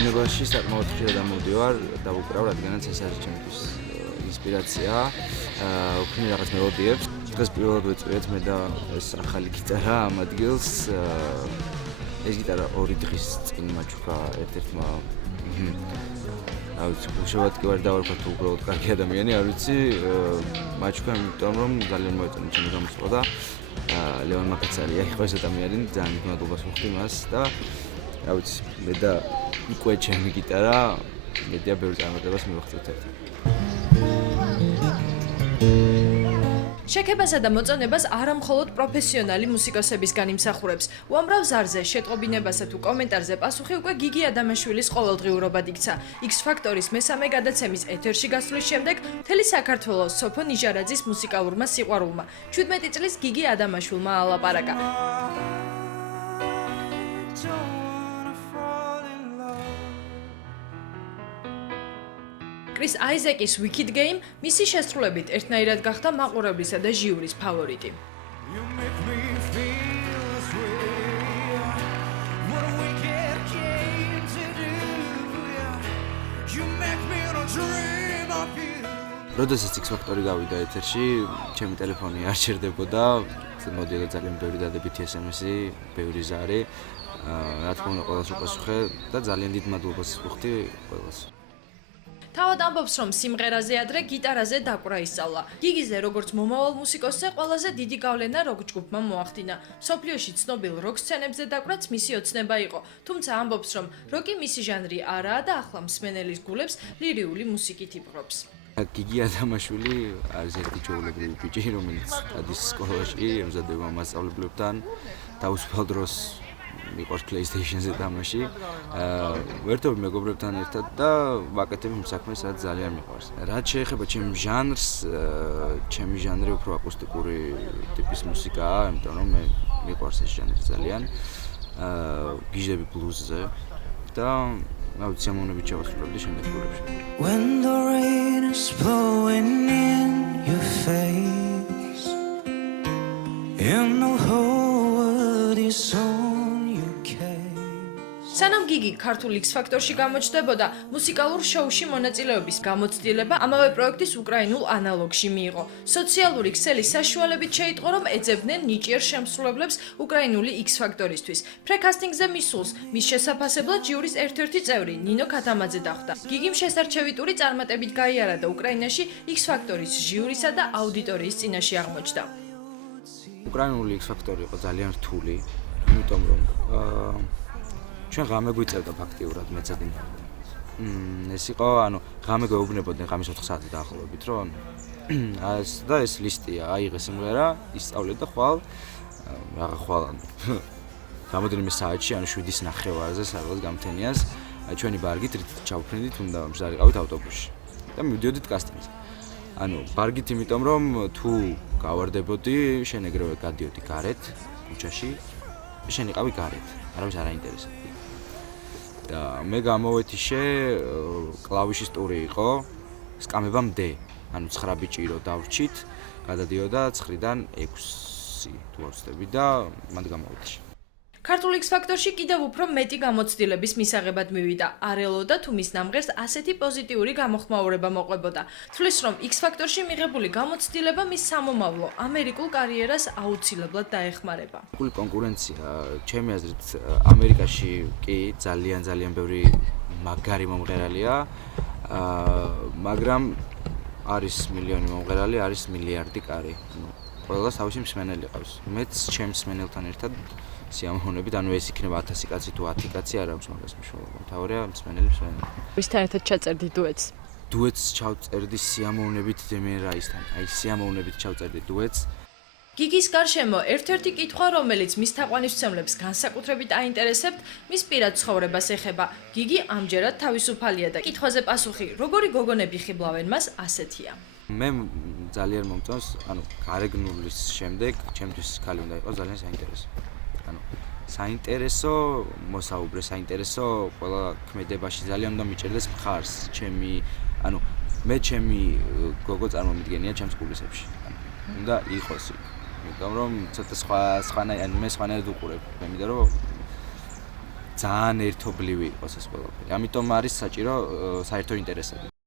ბუნებაში საკმაოდ ხშირად ამოვდივარ და ვუკრავ, რადგანაც ეს არის ჩემთვის ინსპირაცია, ვქნი რაღაც მელოდიებს. დღეს პირველად ვეწვიეთ მე და ეს ახალი გიტარა ამ ადგილს. ეს გიტარა 2 დღის წინ მაჩუქა ერთ-ერთმა უშევად კი ვარ დავარქვა თუ უბრალოდ კარგი ადამიანი, არ ვიცი, მაჩუქა იმიტომ რომ ძალიან მოეწონა ჩემი გამოსვლა და ლევან მაკაცარია იყო ეს ადამიანი, ძალიან მადლობას ვუხდი მას და რა ვიცი, მე და იკვე ჩემი გიტარა, მედია ბევრ წარმატებას მივაღწევთ ერთად. შექებასა და მოწონებას არა მხოლოდ პროფესიონალი მუსიკოსებისგან იმსახურებს. უამრავ ზარზე, შეტყობინებასა თუ კომენტარზე პასუხი უკვე გიგი ადამაშვილის ყოველდღიურობად იქცა. X-Factor-ის მესამე გადაცემის ეთერში გასვლის შემდეგ მთელი საქართველოს სოფო ნიჟარაძის მუსიკალურმა სიყვარულმა 17 წლის გიგი ადამაშვილმა ალაპარაკა. კრის აიზეკის Wicked Game მისი შესრულებით ერთნაირად გახდა მაყურებლისა და ჟიურის ფავორიტი. როდესაც X-Factor-ი გავიდა ეთერში, ჩემი ტელეფონი არ ჩერდებოდა, მოდიოდა ძალიან ბევრი დადებითი SMS-ი, ბევრი ზარი. რა თქმა უნდა, ყველას უპასუხე და ძალიან დიდ მადლობას ვუხდი ყველას. თავად ამბობს, რომ სიმღერაზე ადრე გიტარაზე დაკვრა ისწავლა. გიგიზე როგორც მომავალ მუსიკოსზე ყველაზე დიდი გავლენა როკ ჯგუფმა მოახდინა. მსოფლიოში ცნობილ როკ სცენებზე დაკვრაც მისი ოცნება იყო. თუმცა ამბობს, რომ როკი მისი ჟანრი არაა და ახლა მსმენელის გულებს ლირიული მუსიკით იპყრობს. გიგი ადამაშვილი არის ერთი ჩვეულებრივი ბიჭი, რომელიც ადის სკოლაში, ემზადება მასწავლებლებთან, დაუსაფრთხო დროს მიყვარს PlayStation-ზე თამაში. ვერთობ მეგობრებთან ერთად და ვაკეთებ იმ საქმეს, რაც ძალიან მიყვარს. რაც შეეხება ჩემ ჟანრს, ჩემი ჟანრი უფრო აკუსტიკური ტიპის მუსიკაა, იმიტომ რომ მე მიყვარს ეს ჟანრი ძალიან. გიჟები ბლუზზე და აუცილებლად სიამოვნებით ჩავასრულებდი შემდეგ ტურებში. When the rain is blowing in your face, and the whole world is on your case. სანამ გიგი ქართულ X-Factor-ში გამოჩნდებოდა, მუსიკალურ შოუში მონაწილეობის გამოცდილება ამავე პროექტის უკრაინულ ანალოგში მიიღო. სოციალური ქსელის საშუალებით შეიტყო, რომ ეძებდნენ ნიჭიერ შემსრულებლებს უკრაინული X-Factor-ისთვის. ფრეკასტინგზე მისულს, მის შესაფასებლად ჟიურის ერთ-ერთი წევრი ნინო ქათამაძე დახვდა. გიგიმ შესარჩევი ტური წარმატებით გაიარა და უკრაინაში X-Factor-ის ჟიურისა და აუდიტორიის წინაშე აღმოჩნდა. უკრაინული X-Factor-ი იყო ძალიან რთული, იმიტომ რომ ჩვენ ღამე გვიწევდა ფაქტიურად მეცადი. ეს იყო, ღამე გვეუბნებოდნენ ღამის 4 საათი დაახლოებით, რომ და ეს ლისტია, აიღე სიმღერა, ისწავლე და ხვალ გამოდენიმე საათში, 7:30-ზე სადღაც გამთენიას, ჩვენი ბარგით რით ჩავფრინდით, უნდა მზარიყავით ავტობუსში და მივდიოდით კასტინგზე. ბარგით იმიტომ რომ თუ გავარდებოდი, შენ ეგრევე გადიოდი გარეთ, ქუჩაში, შენ იყავი გარეთ, არავის არ აინტერესებდა. და მე გამოვეთიშე, კლავიშის ტური იყო, სკამებამ D, 9 ბიჭი რო დავრჩით, გადადიოდა 9-დან 6 თუ არ ვცდები და მანდ გამოვეთიშე. ქართულ X-Factor-ში კიდევ უფრო მეტი გამოცდილების მისაღებად მივიდა. არ ელოდა თუ მის ნამღერს ასეთი პოზიტიური გამოხმაურება მოყვებოდა. თვლის, რომ X-Factor-ში მიღებული გამოცდილება მის სამომავლო ამერიკულ კარიერას აუცილებლად დაეხმარება. კონკურენცია, ჩემი აზრით, ამერიკაში კი ძალიან ბევრი მაგარი მომღერალია, მაგრამ არის მილიონი მომღერალი, არის მილიარდი კარი. ყველას თავისი მსმენელი ყავს. მეც ჩემს მსმენელთან ერთად სიამოვნებით, ეს იქნება 1000 კაცი თუ 10 კაცი არ აქვს მაგას მნიშვნელობა. მთავარია მსმენელი. ვისთან ერთად ჩაწერდი დუეტს? დუეტს ჩავწერდი სიამოვნებით დემერაისთან. სიამოვნებით ჩავწერდი დუეტს. გიგის გარშემო ერთ-ერთი კითხვა, რომელიც მის თაყვანისმცემლებს განსაკუთრებით აინტერესებთ, მის პირად ცხოვრებას ეხება. გიგი ამჯერად თავისუფალია და კითხვაზე პასუხი, როგორი გოგონები ხიბლავენ მას, ასეთია. მე ძალიან მომწონს, გარეგნულის შემდეგ ჩემთვის ქალი უნდა იყოს ძალიან საინტერესო. საინტერესო მოსაუბრე, საინტერესო ყველა ქმედებაში ძალიან უნდა მიჭერდეს მხარს, ანუ მე ჩემი გოგო წარმომიდგენია ჩემს კულისებში. უნდა იყოს იქ. იმიტომ რომ ცოტა ანუ მე სხვანაირად უყურებ, იმიტომ რომ ძალიან ერთობლივი იყოს ეს ყველაფერი. ამიტომ არის საჭირო საერთო ინტერესები.